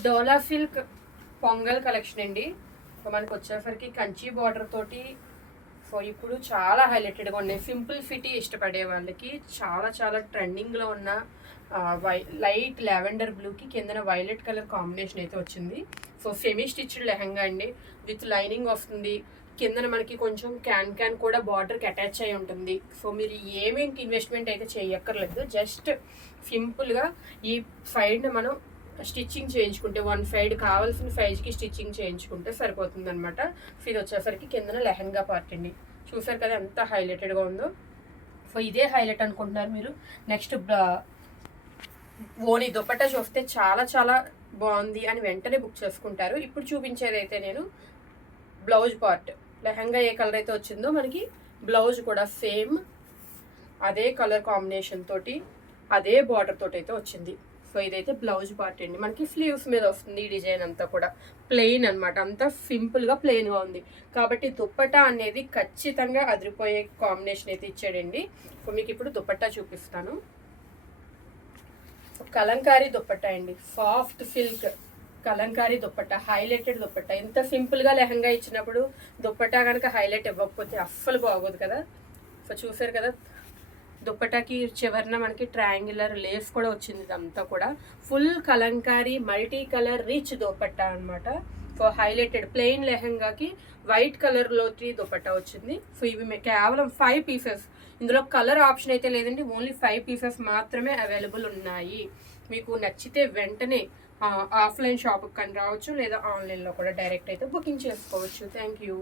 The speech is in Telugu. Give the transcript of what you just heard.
డోలా సిల్క్ పొంగల్ కలెక్షన్ అండి. సో మనకు వచ్చేసరికి కంచి బార్డర్ తోటి. సో ఇప్పుడు చాలా హైలైటెడ్గా ఉన్నాయి. సింపుల్ ఫిట్ ఇష్టపడే వాళ్ళకి చాలా చాలా ట్రెండింగ్లో ఉన్న లైట్ లావెండర్ బ్లూకి కిందన వైలెట్ కలర్ కాంబినేషన్ అయితే వచ్చింది. సో సెమీ స్టిచ్డ్ లెహంగా అండి, విత్ లైనింగ్ వస్తుంది. కిందన మనకి కొంచెం క్యాన్ కూడా బార్డర్కి అటాచ్ అయి ఉంటుంది. సో మీరు ఏమేంటి ఇన్వెస్ట్మెంట్ అయితే చేయక్కర్లేదు, జస్ట్ సింపుల్గా ఈ సైడ్ని మనం స్టిచ్చింగ్ చేయించుకుంటే, వన్ సైడ్ కావాల్సిన సైజ్కి స్టిచ్చింగ్ చేయించుకుంటే సరిపోతుంది అనమాట. సో ఇది వచ్చేసరికి కిందన లెహంగా పార్ట్ అండి. చూసారు కదా ఎంత హైలైటెడ్గా ఉందో. సో ఇదే హైలైట్ అనుకుంటున్నారు మీరు. నెక్స్ట్ ఓనీ దుపట్టా చూస్తే చాలా చాలా బాగుంది అని వెంటనే బుక్ చేసుకుంటారు. ఇప్పుడు చూపించేది అయితే నేను బ్లౌజ్ పార్ట్. లెహంగా ఏ కలర్ అయితే వచ్చిందో మనకి బ్లౌజ్ కూడా సేమ్ అదే కలర్ కాంబినేషన్ తోటి అదే బార్డర్ తోటి అయితే వచ్చింది. సో ఇదైతే బ్లౌజ్ పార్ట్ అండి. మనకి స్లీవ్స్ మీద వస్తుంది. ఈ డిజైన్ అంతా కూడా ప్లెయిన్ అనమాట, అంతా సింపుల్గా ప్లెయిన్గా ఉంది కాబట్టి దుపట్టా అనేది ఖచ్చితంగా అదిరిపోయే కాంబినేషన్ అయితే ఇచ్చాడండి. సో మీకు ఇప్పుడు దుపట్టా చూపిస్తాను. కలంకారీ దుపట్టా అండి, soft silk Kalamkari dupatta, highlighted dupatta. ఎంత సింపుల్గా లెహంగా ఇచ్చినప్పుడు దుపట్టా కనుక హైలైట్ ఇవ్వకపోతే అస్సలు బాగోదు కదా. సో చూసారు కదా దుపట్టాకి చివరిన మనకి ట్రయాంగులర్ లేస్ కూడా వచ్చింది. ఇదంతా కూడా full Kalamkari multi colour rich dupatta అనమాట. సో హైలైటెడ్ ప్లెయిన్ లెహంగాకి వైట్ కలర్లో దుపట్టా వచ్చింది. సో ఇవి కేవలం 5 పీసెస్. ఇందులో కలర్ ఆప్షన్ అయితే లేదండి, ఓన్లీ 5 పీసెస్ మాత్రమే అవైలబుల్ ఉన్నాయి. మీకు నచ్చితే వెంటనే ఆఫ్లైన్ షాప్కి కానీ రావచ్చు, లేదా ఆన్లైన్లో కూడా డైరెక్ట్ అయితే బుకింగ్ చేసుకోవచ్చు. Thank you.